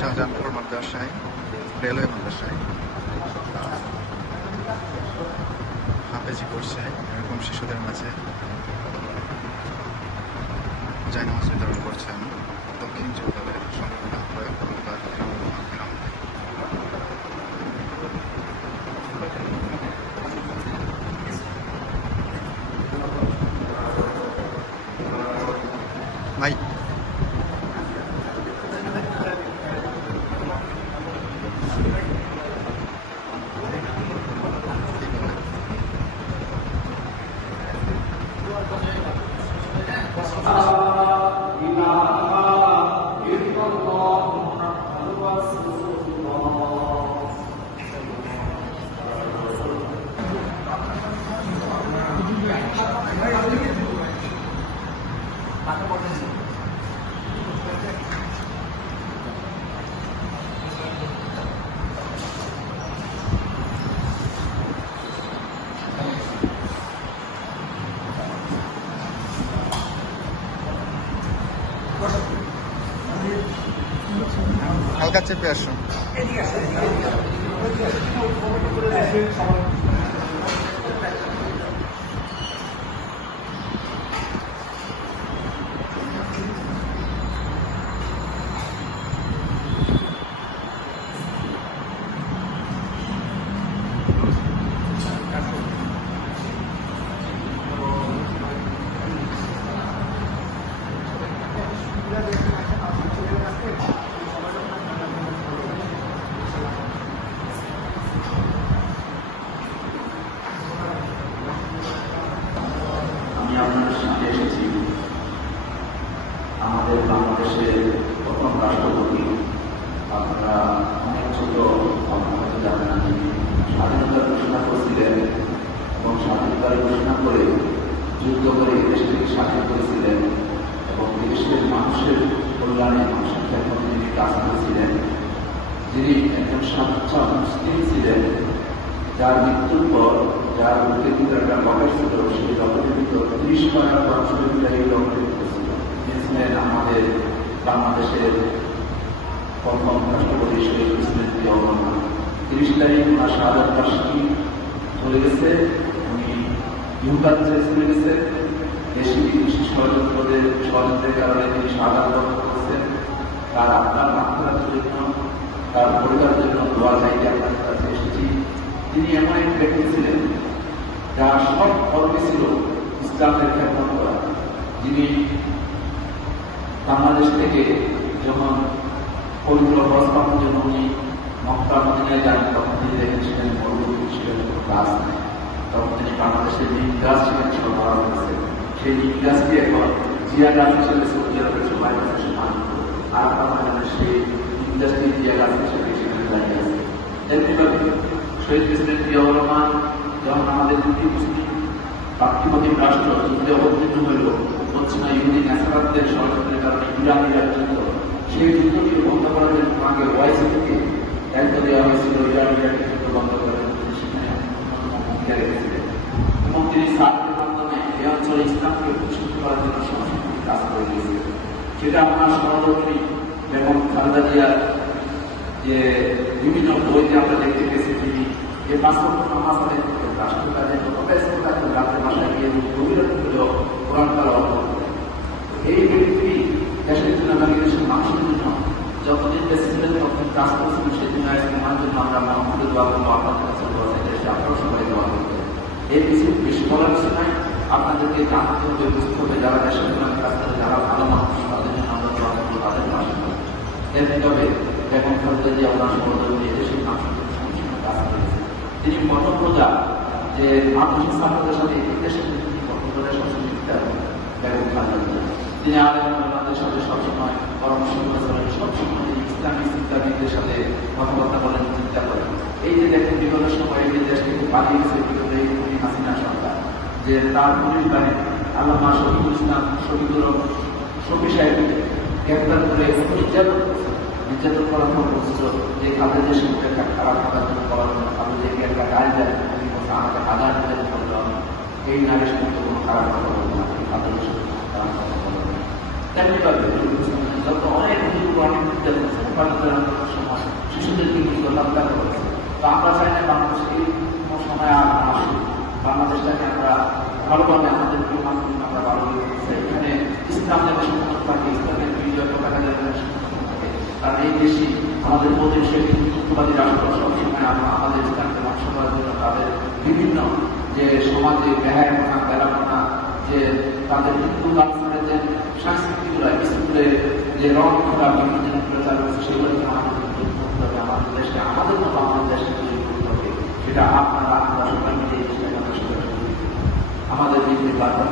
শাহজাহানপুর মাদ্রাসায়, রেলওয়ে মাদ্রাসায় হাফেজি করছে এরকম শিশুদের মাঝে জায়নামাজ বিতরণ করছেন দক্ষিণ যুবদলের সংগঠন আহ্বায়ক ভাই। হালকা চেপে আসো। আমাদের বাংলাদেশের প্রথম রাষ্ট্রপতি, আপনারা অনেক ছোট আপনারা জানেন, স্বাধীনতার ঘোষণা করেছিলেন এবং স্বাধীনতার ঘোষণা করে যুদ্ধ করে দেশটিকে স্বাধীন করেছিলেন এবং দেশের মানুষের কল্যাণে মানুষের ক্ষেত্রে তিনি কাজ করেছিলেন। যিনি একজন সাচ্চা মুসলিম ছিলেন, যার মৃত্যুর পর যার বুকের ভিতরে একটা রকেট ছিল, সেই রকেটের ভিতর 30 কয়েক বছরের ভিতরে এই রকেট ছিল। ছিলেন আমাদের বাংলাদেশের প্রথম রাষ্ট্রপতি শহীদ প্রেসিডেন্ট জিয়াউর রহমান। 30 তারিখ ওনার শাহাদাত বার্ষিকী চলে গেছে। উনি ইহুকাতে চলে গেছে। দেশি বিদেশি ষড়যন্ত্রের কারণে তিনি শাহাদাত বরণ করেছেন। তার আপনার মাত্রার জন্য, তার পরিবারের জন্য দোয়া চাইতে আপনার কাছে এসেছি। তিনি এমন এক ব্যক্তি ছিলেন যার সব কর্মে ছিল ইসলামের খ্যাতন করা। যিনি বাংলাদেশ থেকে যখন পবিত্র হজ পালনের জন্য উনি মক্কা মদিনায় যান, তখন তিনি দেখেছিলেন মরুভূমি ছিলেন গাছ নেই। তখন তিনি বাংলাদেশের নিম গাছ ছিলেন সরবরাহ করেছেন। সেই নিম গাছকে এখন জিয়া গাছ হিসেবে সৌদি আরবের সময় সমান আর বাংলাদেশের সেই নিম গাছটি জিয়া গাছ হিসেবে সেখানে দাঁড়িয়ে আছে। তেমনিভাবে শহীদ প্রেসিডেন্ট জিয়াউর রহমান যখন আমাদের দুটি মুসলিম পার্থিবতিক রাষ্ট্র যুদ্ধে অবতীর্ণ হইল, হচ্ছে না ইহুদি ন্যাসারাতদের ষড়যন্ত্রের কারণে ইরান যুদ্ধ, সেই যুদ্ধকে বন্ধ করার জন্য আগে ওয়াইসিকে দায়িত্ব দেওয়া হয়েছিল ইরানের যুদ্ধ বন্ধ করার জন্য। সেখানে ভূমিকা রেখেছিলেন এবং তিনি সার্কের মাধ্যমে এই অঞ্চলে ইসলামকে প্রতিষ্ঠিত করার জন্য সাংস্কৃতিক কাজ করে গিয়েছিলেন। সেটা আপনার সহধর্মী যেমন খালেদা জিয়ার যে বিভিন্ন বইতে আমরা দেখতে পেয়েছি, তিনি যে 5 ওয়াক্ত নামাজ আদায় করতেন, রাষ্ট্র কাজে যত ব্যস্ত থাকতেন, রাতের বাসায় গিয়ে গভীরতা হলেও কোরআন তেলাওয়াত করতেন। এই ব্যক্তি দেশের জন্য এবং দেশের মানুষের জন্য যতদিন বেঁচে ছিলেন ততদিন কাজ করেছিলেন। সেদিন আমার জন্য আমরা মহাপুরে দোয়া করবো, আপনাদের কাছে দোয়া চাইতে এসে আপনারা সবাই দোয়া করতেন। এই কিছু বেশি বলার কিছু নাই, আপনাদেরকে জানতে হবে, বুঝতে হবে, যারা দেশের জন্য কাজ করে, যারা ভালো মানুষ, তাদের জন্য আমরা দোয়া করবো, তাদের পাশে এমনি তবে এখন খালেদা জিয়া ওনার সহযোগী দেশের মানুষের সংসদ কাজ করেছে। তিনি প্রথম প্রজা যে মাদ্রাসা ছাত্রদের সাথে এই দেশের তিনি প্রথম প্রজা সহযোগিতা বেগম খালেদা জিয়া। তিনি আমাদের সাথে সবসময় পরামর্শ করেছিলেন, সবসময় ইসলামিক চিন্তাবিদদের সাথে কথাবার্তা বলেন, চিন্তা করেন। এই যে দেখেন বিগতের সময় এই দেশ থেকে পালিয়ে গেছে বিগত এই হাসিনা সরকার, যে তার পুলিশ বাহিনী আল্লামা শহীদুল ইসলাম শফি সাহেবকে গ্রেপ্তার করে নির্যাতন করার পর বলছিল যে খালেদের সঙ্গে একটা খারাপ থাকার জন্য করার জন্য খালেদেরকে একটা গাড়ি দেয়, আমাকে হাজার হাজার করতে হবে, এই নারীর সঙ্গে কোনো খারাপ কথা বলবো না, খালেদের সঙ্গে খারাপ কথা বলবো না। তেমনিভাবে যত অনেক হত্যা করেছে, বাংলাদেশের আন্দোলনের সময় শিশুদেরকে কিন্তু হত্যা করেছে। তো আমরা চাই না বাংলাদেশকে কোনো সময় আর আসুক, বাংলাদেশটাকে আমরা ভালোভাবে আমাদের মাধ্যমে আমরা ভালোভাবে এখানে ইসলাম যেন সমর্থন থাকে, ইসলামের বিজয় পতাকা যেন সমর্থন থাকে। কারণ এই দেশে আমাদের প্রদেশের হিন্দুত্ববাদী রাষ্ট্র সবসময় আমাদের ইসলামকে ধ্বংস করার জন্য তাদের বিভিন্ন যে সমাজে ব্যয়াপনা বেড়াপনা, যে তাদের হিন্দু কালচারের যে সংস্কৃতিগুলো স্কুলে যে রং খোলা বিভিন্ন প্রচার করছে, সেগুলোকে আমাদের করতে হবে। আমাদের দেশকে আমাদের মতো আমাদের দেশকে তৈরি করতে হবে। সেটা আপনারা আমরা সবাই মিলে আমাদের বিরুদ্ধে বার্তা